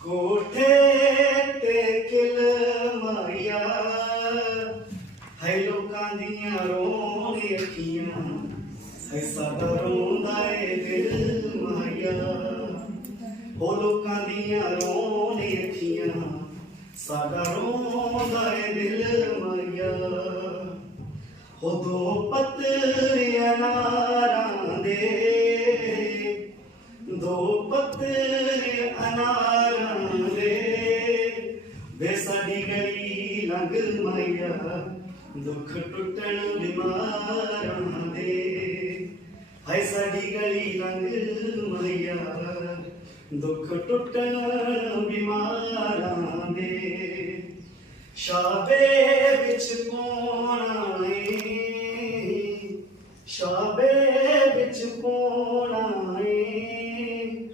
ਕੋਠੇ ਤੇ ਕਿਲ ਮਾਇਆ ਹੈ ਲੋਕਾਂ ਦੀਆਂ ਰੋਣ ਅੱਖੀਆਂ ਹੈ ਸਾਡਾ ਰੋਂਦਾ ਏ ਦਿਲ ਮਾਇਆ ਉਹ ਲੋਕਾਂ ਦੀਆਂ ਰੋਣ ਅੱਖੀਆਂ, ਸਾਡਾ ਰੋਂਦਾ ਏ ਦਿਲ ਮਾਇਆ ਹੋ ਦੋ ਪੱਤਰ ਦੋ ਅਨਾਰਾਂ ਦੇ ਵੇ ਸਾਡੀ ਗਲੀ ਲੰਘ ਮਾਇਆ ਦੁੱਖ ਟੁੱਟਣ ਬਿਮਾਰਾਂ ਦੇ। ਹਾਏ ਸਾਡੀ ਗਲੀ ਲੰਗ ਮਾਇਆ ਦੁੱਖ ਟੁੱਟਣ ਬਿਮਾਰਾਂ ਦੇ। ਸ਼ਾਬੇ ਵਿੱਚ ਕੋਣਾ ਏ ਸ਼ਾਬੇ